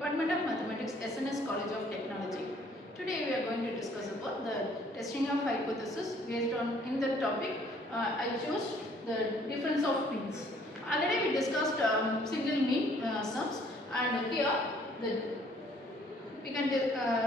Department of Mathematics, SNS College of Technology. Today we are going to discuss about the testing of hypothesis based on in the topic. I chose the difference of means. Already we discussed single mean sums, and here we can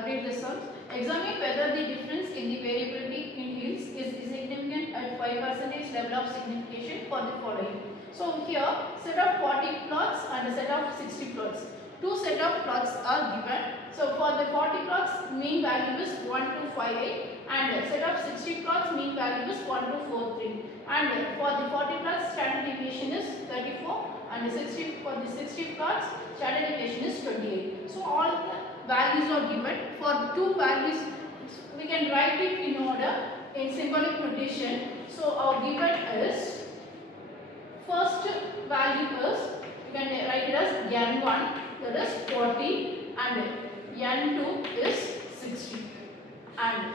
read the sums. Examine whether the difference in the variability in yields is significant at 5% level of signification for the following. So here set of 40 plots and a set of 60 plots. Two set of plots are given. So for the 40 plots mean value is 1258 and set of 60 plots mean value is 1243, and for the 40 plots standard deviation is 34 and for the 60 plots standard deviation is 28. So all the values are given. For two values we can write it in order in symbolic notation. So our given is first value is you can write it as n1, that is 40, and n2 is 60, and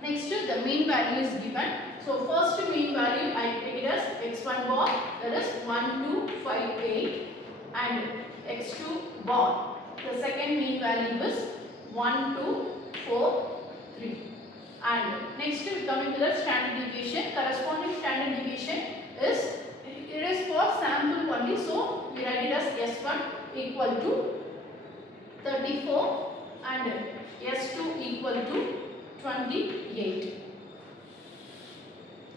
next the mean value is given. So first mean value I take it as x1 bar, that is 1258, and x2 bar. The second mean value is 1243, and next we coming to the standard deviation. Corresponding standard deviation is it is for sample only, so we write it as S1 equal to 34 and S2 equal to 28.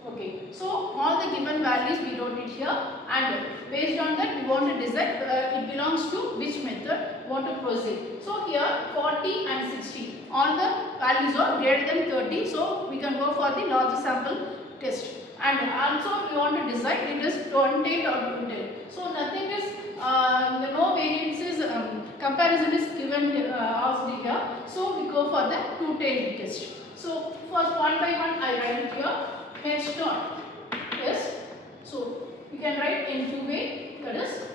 Okay, so all the given values we wrote it here, and based on that we want to decide it belongs to which method we want to proceed. So here 40 and 60, all the values are greater than 30, so we can go for the larger sample test. And also we want to decide it is 28 or 28. So nothing is no variances comparison is given asked here. So we go for the two-tailed test. So first one by one I write it here. Next one is, so we can write in two way, that is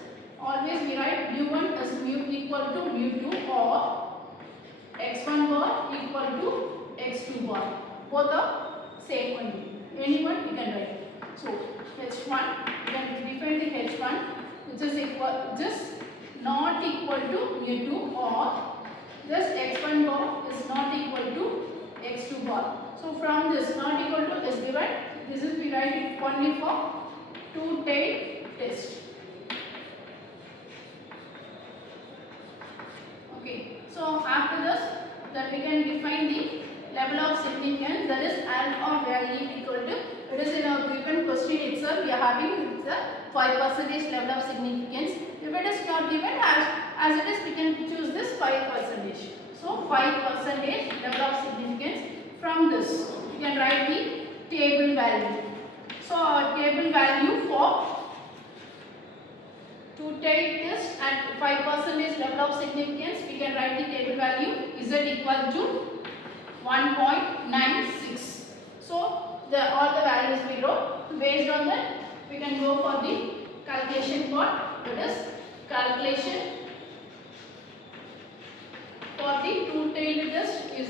always we write mu1 as mu equal to mu2 or x1 bar equal to x2 bar. Both are same only. Anyone you can write. So h1 you can define the h1 which is equal just not equal to mu2 or just x1 bar is not equal to x2 bar. So from this not equal to is given. This is we write it only for two-tailed test. Okay. So after this, that we can define the level of significance, that is alpha value equal to, it is in our given question itself we are having the 5% level of significance. If it is not given as it is, we can choose this 5%. So 5% level of significance. From this we can write the table value. So our table value for two-tailed test and 5% level of significance, we can write the table value z equal to 1.96. So all the values we wrote. Based on that we can go for the calculation part, that is calculation for the two-tailed test is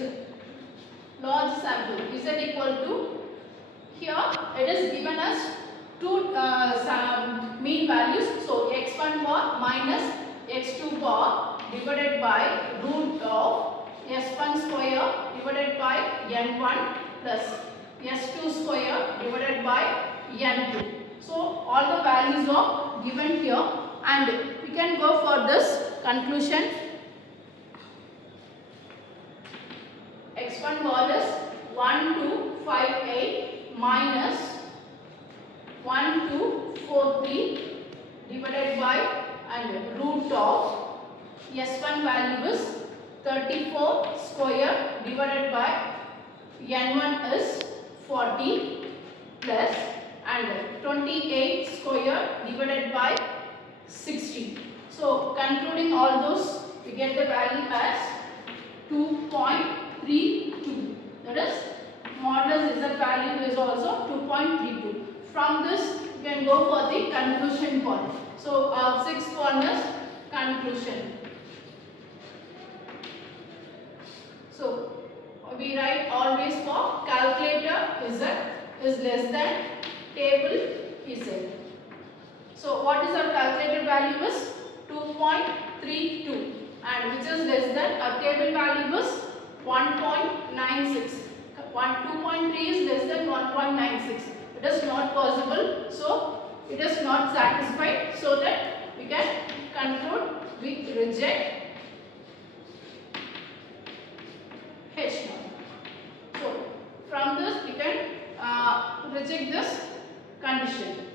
large sample z equal to, here it is given as two mean values, so x1 bar minus x2 bar divided by root of s1 square divided by n1 plus s2 square divided by n2. So all the values are given here, and we can go for this conclusion. x1 bar is 1258 minus 1243 divided by and root of s1 value is 34 square divided by n1 is 40 plus and 28 square divided by 60. So concluding all those, we get the value as 2.32. That is modulus z value is also 2.32. From this you can go for the conclusion part. So our sixth one is conclusion. So we write always for calculator z is less than table z. So what is our calculated value is 2.32, and which is less than our table value was 1.96. 2.3 is less than 1.96. It is not possible, so it is not satisfied, so that we can conclude we reject H naught. So from this we can reject this condition.